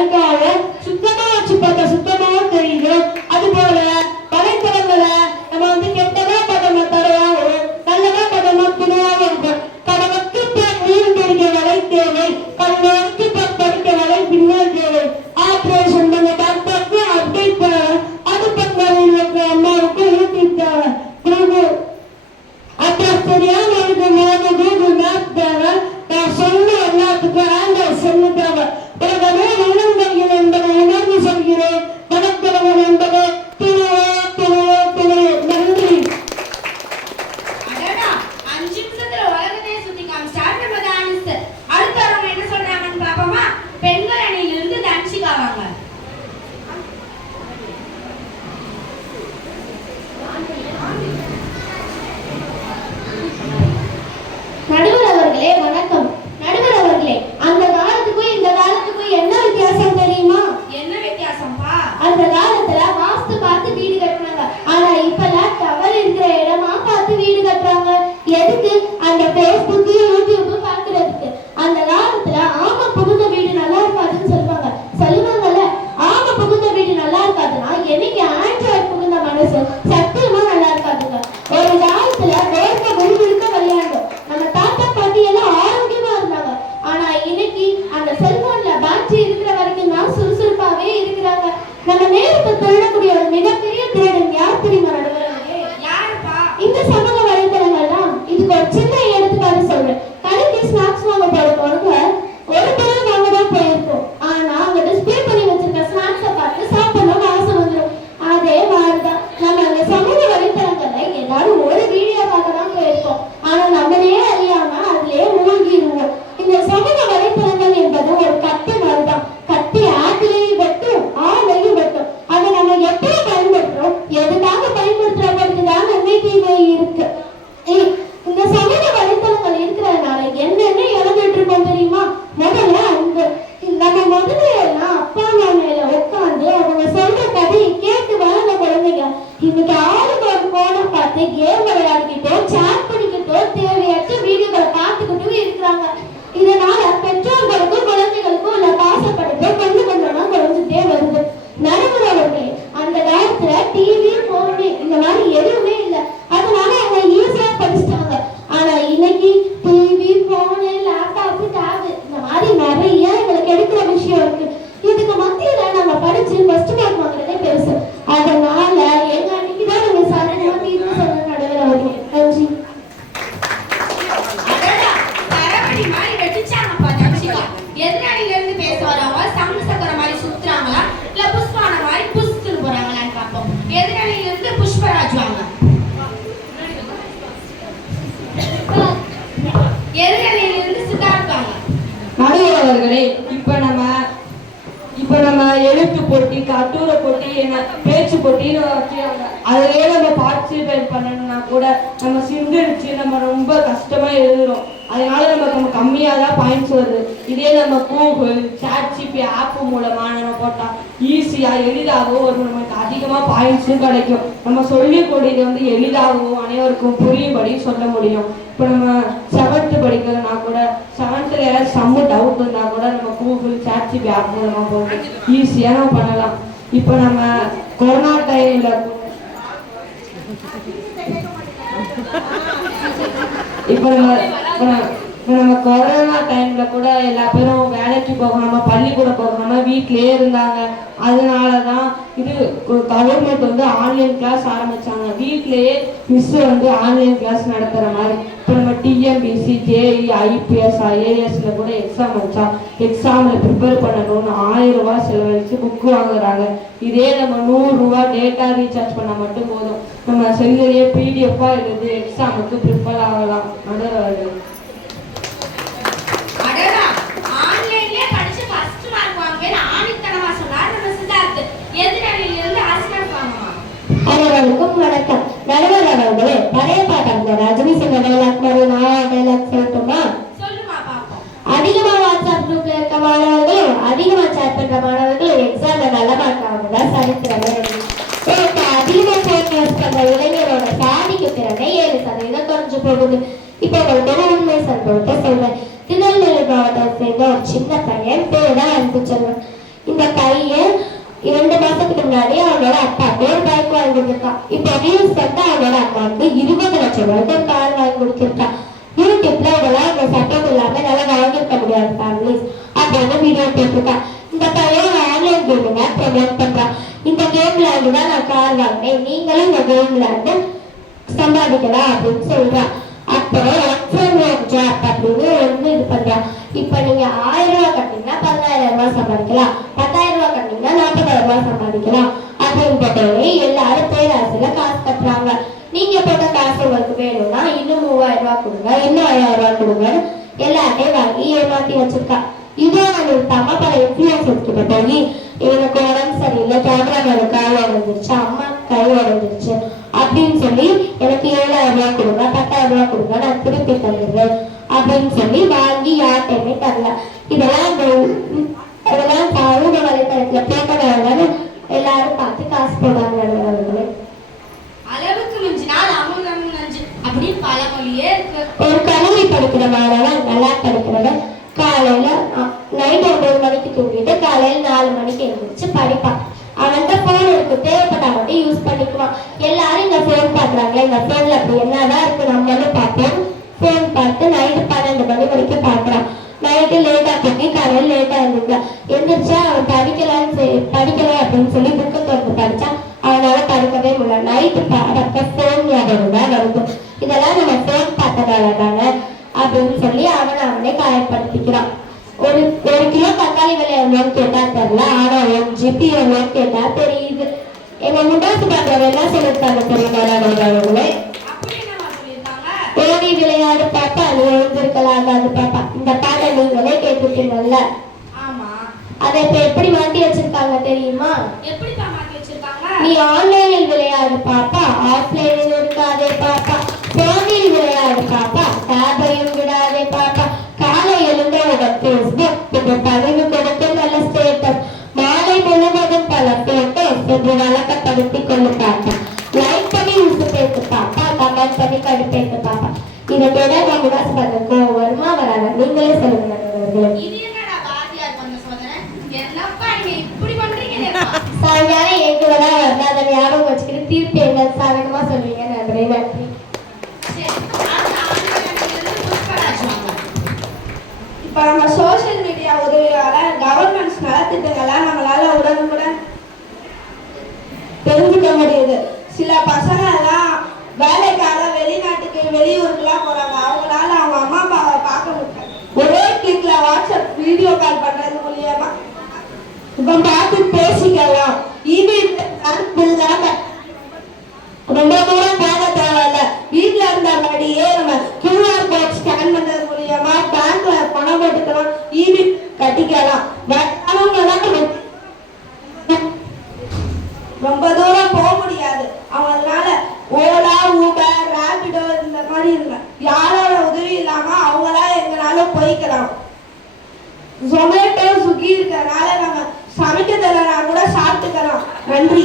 அழுக்காக சுத்தமா வச்சு பார்த்தா சுத்தமா தெரியுது. அது போல வலைத்தளங்களை நம்ம கெட்டதா பதமா தடையாகவும் நல்லதா பதமா துணையாகவும் இருக்கும். கடவுளுக்கு நீர் பிடிக்க வலை தேவை, கடவுளுக்கு படிக்க வலை பின்னால் தேவை. ஆபரேஷன் பண்ண டாக்டருக்கு அப்டேட் தேவை, அது பக்கம் இருக்கிற அம்மாவுக்கு யூடியூப் தேவை, கூகுள் அப்புறம் சரியான கூகுள் மேப் தேவை. நான் சொன்ன எல்லாத்துக்கும் ஆண்ட்ராய்ட் செல்லு தேவை. உலகமே உள்ளங்கள் என்பதை உணர்ந்து சொல்கிறேன். வணக்கம் என்பது நன்றி. பெண்கள் அணியிலிருந்து தன்ஷிகா வாங்க. நடுவர் அவர்களே வணக்கம். நடுவர் அவர்களே, அந்த காலத்துக்கும் இந்த காலத்துக்கும் என்ன வித்தியாசம் தெரியுமா? என்ன வித்தியாசம்பா? அந்த காலத்துல வாஸ்து பார்த்து வீடு கட்டினாங்க. ஆனா இப்பெல்லாம் டவர் இருக்கிற இடமா பார்த்து வீடு கட்டுறாங்க. எதுக்கு? அந்த பேஸ்புக் யூடியூப் பாக்குறதுக்கு. அந்த காலத்துல ஆமா புகுந்த வீடு நல்லா இருக்காதுன்னு சொல்லுவாங்கல்ல. ஆமா புகுந்த வீடு நல்லா இருக்காதுன்னா என்னைக்கு ஆண்ட்ராய்ட் புகுந்த மனசு சத்தியமா நல்லா இருக்காதுங்க. ஒரு காலத்துல வேர்க்க விழுவிழுக்க விளையாண்டோம். நம்ம தாத்தா பாட்டி எல்லாம் ஆரோக்கியமா இருந்தாங்க. ஆனா இன்னைக்கு அந்த செல்போன்ல பேட்டரி இருக்கிற வரைக்கும் தான் சுறுசுறுப்பாவே இருக்கிறாங்க. நம்ம நேரத்தை திருடக்கூடிய ஒரு மிகப்பெரிய திருடன் யார் தெரியுமா நடுவர்களே? யாருப்பா? இந்த சமூக வலைதளங்கள் தான். இதுக்கு ஒரு சின்ன எடுத்துக்காட்டு சொல்றேன். கடைக்கு ஸ்நாக்ஸ் வாங்க போறவங்க ஒரு பொருள் வாங்க தான் போயிருக்கோம். ஆனா அங்க டிஸ்பிளே பண்ணி வச்சிருக்க ஸ்நாக்ஸை பார்த்து சாப்பிடணும்னு ஆசை வந்துடும். அதே மாதிரிதான் நம்ம அந்த சமூக வலைதளங்கள்ல எல்லாரும் ஒரு வீடியோ பார்க்க தான் போயிருக்கோம். ஆனா நம்மளே அறியாம அதுலயே மூழ்கிடுவோம். இந்த சமூக வலைதளங்கள் என்பது ஒரு கத்தி மாதிரிதான். கத்தி ஆட்டிலையும் வெட்டும், ஆளையும் வெட்டும். அதை நம்ம எப்படி பயன்படுத்துறோம், எதுக்காக பயன்படுத்துறோம் தான் நன்மை தீமை இருக்கு. இந்த சமூக வலைதளங்கள் இருக்கிறதுனால என்னென்ன இழந்துட்டு இருக்கோம் தெரியுமா? முதல்ல எல்லாம் அப்பா அம்மா மேல உட்காந்து அவங்க சொல்ற கதையை கேட்டு வளர்ந்த குழந்தைங்க இன்னைக்கு ஆளுக்கு ஒரு போனை பார்த்து கேம் விளையாடிக்கிட்டோ சாட் பண்ணிக்கிட்டோ தேவையற்ற வீடியோக்களை பார்த்துக்கிட்டும் இருக்கிறாங்க. இதனால பெற்றோர்களுக்கும் குழந்தைகளுக்கும் உள்ள பாசப்படுத்த கொஞ்சம் கொஞ்சமா குறைஞ்சிட்டே வருது. நடுமுறைகளே, அந்த காலத்துல டிவி போனு இந்த மாதிரி எதுவுமே இல்லை. அதனால அவங்க ஈஸியா படிச்சுட்டாங்க. ஆனா இன்னைக்கு டிவி போனு லேப்டாப் டேப் இந்த மாதிரி நிறைய எங்களுக்கு எடுக்கிற விஷயம் இருக்கு. இதுக்கு மத்தியில நம்ம படிச்சு ஃபர்ஸ்ட் மார்க் வாங்குறதே பெருசு. அதனால எங்க அன்னைக்குதான் நம்ம சரணமா தீர்வு சொல்ல நடுவர் அவர்கள். நன்றி. எதிராளில இருந்து பேச வரவங்க சமசக்கர மாதிரி சுத்துறாங்களா இல்ல புஷ்பான மாதிரி புஷ்னு போறாங்களான்னு பார்ப்போம். எதிராளில இருந்து புஷ்பராஜ் வாங்க. எதிராளில இருந்து சித்தார்த் வாங்க. நடுவர் அவர்களே, இப்ப நம்ம எழுத்து போட்டி, கட்டுரை போட்டி, பேச்சு போட்டின்னு வச்சுருக்காங்க. அதுலயே நம்ம பார்ட்டிசிபேட் பண்ணணும்னா கூட நம்ம சிந்திச்சு நம்ம ரொம்ப கஷ்டமா எழுதுறோம். அதனால நம்ம கம்மியா தான் பாயிண்ட்ஸ் வருது. இதே நம்ம கூகுள் சாட்ஜிபி ஆப் மூலமா நம்ம போட்டா ஈஸியா எளிதாகவும் நமக்கு அதிகமா பாயிண்ட்ஸும் கிடைக்கும். நம்ம சொல்லிக்கூடியது எளிதாகவும் அனைவருக்கும் புரியும்படி சொல்ல முடியும். இப்போ நம்ம 7th படிக்கிறதுனா கூட 7th சம்மு டவுட் இருந்தா கூட நம்ம கூகுள் சாட்ஜிபி ஆப் மூலமா போட்டு ஈஸியா நம்ம பண்ணலாம். இப்போ நம்ம கொரோனா டைம்ல நம்ம கொரோனா டைம்ல கூட எல்லா பேரும் வேலைக்கு போகாம பள்ளிக்கூட போகாம வீட்லயே இருந்தாங்க. அதனாலதான் இது கவர்மெண்ட் ஆன்லைன் கிளாஸ் ஆரம்பிச்சாங்க. வீட்லயே மிஸ் ஆன்லைன் கிளாஸ் நடத்துற மாதிரி. இப்போ நம்ம டிஎம்பிசி, ஜேஇ, ஐபிஎஸ், ஐஏஎஸ்ல கூட எக்ஸாம் வச்சா எக்ஸாம்ல ப்ரிப்பேர் பண்ணணும்னு 1000 ரூபாய் செலவழிச்சு புக் வாங்குறாங்க. இதே நம்ம 100 ரூபாய் டேட்டா ரீசார்ஜ் பண்ண மட்டும் போதும். நம்ம செல்லையே பிடிஎஃபா எழுதி எக்ஸாமுக்கு ப்ரிப்பேர் ஆகலாம். அனைவருக்கும் வணக்கம். நடுவர் அவர்களே, பழைய பாட்டாங்க ரஜினி சிங்க டைலாக் மாதிரி நான் டைலாக் சொல்லட்டுமா? அதிகமா வாட்ஸ்அப் குரூப்ல இருக்க மாணவர்களும் அதிகமா சேட் பண்ற மாணவர்களும் எக்ஸாம்ல நல்ல மார்க் ஆகுதா சரித்திரம். அதிகமா போன் யூஸ் பண்ற இளைஞரோட சாதிக்கு திறனை 7% குறைஞ்சு போகுது. இப்ப உங்களுக்கு உண்மை சம்பவத்தை சொல்றேன். திருநெல்வேலி மாவட்டத்தை சேர்ந்த ஒரு சின்ன பையன் பேரா அனுப்பிச்சிருவேன். இந்த பையன் 2 மாசத்துக்கு முன்னாடி அவனோட அப்பாவுக்கு ஒரு பைக் வாங்கி கொடுத்துருக்கான். இப்போ ரீல்ஸ் வந்து அவனோட அப்பாவுக்கு 20 லட்சம் ரூபாய்க்கு ஒரு கார் வாங்கி கொடுத்துருக்கான். யூடியூப்ல இதெல்லாம் இந்த சப்போர்ட் இல்லாம நல்லா வாங்கியிருக்க முடியாது ஃபேமிலிஸ் அப்படின்னு வீடியோ போட்டிருக்கான். இந்த பையன் ஆன்லைன் கேமிங்க ப்ரொமோட் பண்றான். இந்த கேம்ல இருந்து தான் நான் கார் வாங்கினேன், நீங்களும் இந்த கேம்ல இருந்து சம்பாதிக்கலாம் அப்படின்னு சொல்றான். அப்புறம் ஒர்க் ஃப்ரம் ஹோம் ஜாப் அப்படின்னு ஒன்று இது பண்றான். இப்போ நீங்க 1000 ரூபாய் கட்டிங்கன்னா 10000 ரூபாய் சம்பாதிக்கலாம், 10000 ரூபாய் கட்டிங்கன்னா 40000 ரூபாய் சம்பாதிக்கலாம் அப்படின்னு போட்டோடனே எல்லாரும் பேராசையில காசு கட்டுறாங்க. நீங்க போட்ட காசு உங்களுக்கு வேணும்னா இன்னும் 3000 ரூபாய் கொடுங்க, இன்னும் 5000 ரூபாய் கொடுங்கன்னு எல்லாத்தையும் வாங்கி ஏமாத்தி வச்சிருக்கா. இதோ நிறுத்தாம பல இன்ஃபுளுசர்ஸ் கிட்ட போய் இவனுக்கு உடம்பு சரியில்லை, கேமராமேனு கால் உடஞ்சிருச்சு, அம்மா கை உடஞ்சிருச்சு அப்படின்னு சொல்லி எனக்கு 7000 ரூபாய் கொடுங்க, 10000 ரூபாய் கொடுங்க, நான் திருப்பி தந்துடுறேன் அப்படின்னு சொல்லி வாங்கி யார்கிட்டையுமே தரல. இதெல்லாம் சமூக வலைத்தளத்துல போட்டதால எல்லாரும் பார்த்து காசு போடாங்க. அளவுக்கு மிஞ்சினால் அமுதம் நஞ்சு அப்படின்னு பழமொழியே இருக்கு. ஒரு கல்லூரி படிக்கிற மாணவன் நல்லா படிக்கிறவன் காலையில நைட் 9 மணிக்கு தூங்கிட்டு காலையில 4 மணிக்கு எழுந்திரிச்சு படிப்பான். அவன்கிட்ட போன் இருக்கு, தேவைப்பட்டா மட்டும் யூஸ் பண்ணிக்குவான். எல்லாரும் இந்த போன் பாக்குறாங்களே, இந்த போன்ல அப்படி என்னதான் இருக்கு நம்மளும் பார்ப்போம். போன் பார்த்து நைட்டு 12 மணி வரைக்கும் பாக்குறான். நைட்டு லேட்டா தூங்கி காலையில லேட்டா எந்திரிச்சா அவன் படிக்கல அப்படின்னு சொல்லி புக்கை திறந்து படிச்சான். அவனால படிக்கவே முடியல. நைட்டு பார்த்த போன் ஞாபகம் தான் வருது. இதெல்லாம் நம்ம போன் பார்த்ததால தானே அப்படின்னு சொல்லி அவனே காயப்படுத்திக்கிறான். ஒரு கிலோ தக்காளி விலை எவ்வளோன்னு கேட்டா தெரியல, ஆனா 1 GB எவ்வளோன்னு கேட்டா தெரியுது. எங்க முண்டாசு பாக்குறவங்க என்ன சொல்லிருக்காங்க தெரியுமா? ஓடி விளையாடு பாப்பா, அது எழுந்திருக்கலாகாது பாப்பா. இந்த பாட்டை நீங்களே கேட்டுட்டீங்கல்ல. அதை இப்ப எப்படி மாட்டி வச்சிருக்காங்க தெரியுமா? நீ ஆன்லைனில் விளையாடு பாப்பா, ஆஃப்லைனில் இருக்காதே பாப்பா, போனில் விளையாடு பாப்பா, டேபையும் விடாதே பாப்பா, காலை எழுந்தவுடன் ஃபேஸ்புக் பதிவு கொடுத்து நல்ல ஸ்டேட்டஸ், மாலை முழுவதும் பல போட்டோஸ் என்று வழக்கப்படுத்திக் கொண்டு பாப்பா, லைக் பண்ணி யூஸ் பேசு பாப்பா, கமெண்ட் பண்ணி கடுப்பேத்து பாப்பா. இதை கேட்டா நான் விடாசு பண்ணுங்க வருமா வராத? நீங்களே சொல்லுங்க. சாயங்காலம் எங்கதான் வருது, அதை ஞாபகம் வச்சுக்கிட்டு தீர்ப்பு என்ன சாதகமா சொல்லுவீங்க. நன்றி நன்றி. இப்போ நம்ம சோசியல் மீடியா உதவியால கவர்மெண்ட்ஸ் நலத்திட்டங்கள்லாம் நம்மளால உடனுக்குடன் தெரிஞ்சுக்க முடியுது. சில பசங்க எல்லாம் வேலைக்காக வெளிநாட்டுக்கு வெளியூருக்குலாம் போறாங்க. அவங்களால அவங்க அம்மா அப்பாவை பார்க்க முடியல. ஒரே கிளிக்ல வாட்ஸ்அப் வீடியோ கால் பண்றது மூலியமா இப்போ பார்த்து பேசிக்கலாம். இல்லாம ரொம்ப தூரம் போக தேவையில்ல, வீட்டுல இருந்தபடியே நம்ம QR கோட் ஸ்கேன் பண்றது மூலியமா பேங்க்ல பணம் போட்டுக்கலாம், இபி கட்டிக்கலாம். ரொம்ப தூரம் போக முடியாது அவங்களால ஓலா, ஊபர், ரேபிடோ இந்த மாதிரி இருங்க யாரோட உதவி இல்லாம அவங்களா எங்கனாலும் போய்க்கலாம். ஜொமேட்டோ, ஸ்விக்கி இருக்கிறதுனால நம்ம சமைக்க தெரியலனா கூட சாப்பிட்டுக்கலாம். நன்றி.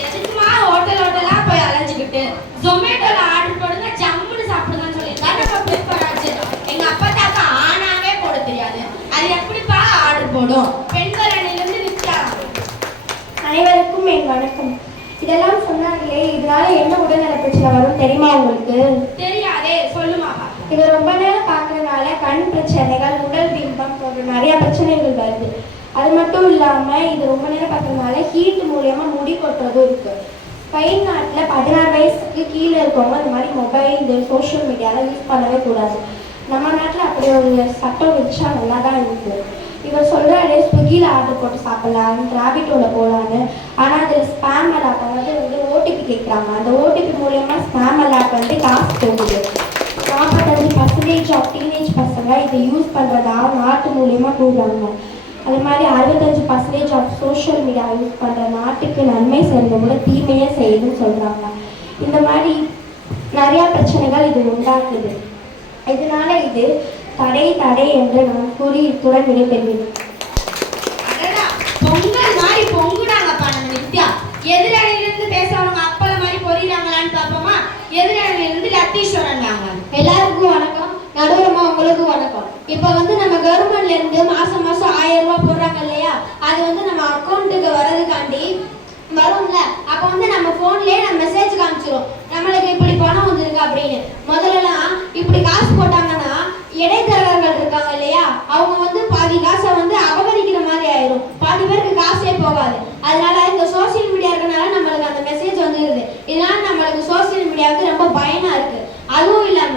எதுக்குமா ஹோட்டலா போய் அலைஞ்சுக்கிட்டு ஜொமேட்டோல ஆர்டர் போடுங்க, ஜம்முன்னு சாப்பிடுங்கன்னு சொல்லியிருக்காங்க. நம்ம பெண்களாச்சு எங்க அப்பா தாக்கா ஆனாவே போட தெரியாது, அது எப்படிப்பா ஆர்டர் போடும்? பெண்கள் அணிலிருந்து நிற்கிறாங்க. அனைவருக்கும் என் வணக்கம். இதெல்லாம் சொன்னாங்களே, இதனால என்ன உடல்நல பிரச்சனை வரும் தெரியுமா உங்களுக்கு? தெரியாதே, சொல்லுமா. இது ரொம்ப நேரம் பார்க்கறதுனால கண் பிரச்சனைகள், உடல் பிம்பம் போன்ற நிறைய பிரச்சனைகள் வருது. அது மட்டும் இல்லாம இது ரொம்ப நேரம் பார்க்கறதுனால ஹீட் மூலியமா முடி கொட்டுறதும் இருக்கு. ஸ்பெயின் நாட்டில் 16 வயசுக்கு கீழே இருக்கவங்க இந்த மாதிரி மொபைல், இந்த சோஷியல் மீடியாலாம் யூஸ் பண்ணவே கூடாது. நம்ம நாட்டில் அப்படி ஒரு சட்டம் வச்சா நல்லா தான் இருக்கு. இவர் சொல்கிறாரு ஸ்விக்கியில் ஆர்டர் போட்டு சாப்பிட்லாம், ரேபிட்டோவில் போகலான்னு. ஆனால் அதில் ஸ்பேம் அலாட், அதாவது ஓடிபி கேட்குறாங்க. அந்த ஓடிபி மூலயமா ஸ்பேம் அலாட் காசு போகுது. 45% ஆஃப் டீனேஜ் பசங்க இதை யூஸ் பண்ணுறதா நாட்டு மூலயமா கூடுறாங்க. அது மாதிரி 65% ஆஃப் சோஷியல் மீடியா யூஸ் பண்ணுற நாட்டுக்கு நன்மை செய்யறத விட தீமையே செய்யுதுன்னு சொல்கிறாங்க. இந்த மாதிரி நிறையா பிரச்சனைகள் இது உண்டாக்குது. இதனால இது தடை என்று நான் கூறி இத்துடன் விடைபெறுகிறேன். பொங்கல் மாதிரி பொங்குடாங்கப்பா நம்ம நித்யா. எதிரணியிலிருந்து பேசுறவங்க அப்பள மாதிரி பொறியிறாங்களான்னு பார்ப்போமா? எதிரணியிலிருந்து லத்தீஸ்வரன் வாங்க. எல்லாருக்கும் வணக்கம். நடுவரமா உங்களுக்கு வணக்கம். இப்போ வந்து நம்ம கவர்மெண்ட்ல இருந்து மாசம் மாசம் 1000 ரூபாய் போடுறாங்க இல்லையா, அது வந்து நம்ம அக்கௌண்ட்டுக்கு வர்றதுக்காண்டி வரும்ல. அப்போ வந்து நம்ம போன்லயே நம்ம மெசேஜ் காமிச்சிரும் நம்மளுக்கு இப்படி பணம் வந்திருக்கு அப்படின்னு. முதல்லலாம் இப்படி காசு போட்டாங்கன்னா இடைத்தரகர்கள் இருக்காங்க இல்லையா, அவங்க வந்து பாதி காசை வந்து அபகரிக்கிற மாதிரி ஆயிரும், பாதி பேருக்கு காசே போகாது. அதனால இந்த சோசியல் மீடியா இருக்கனால நம்மளுக்கு அந்த மெசேஜ் வந்துருது. இதனால நம்மளுக்கு சோசியல் மீடியா வந்து ரொம்ப பயனா இருக்கு. அதுவும் இல்லாம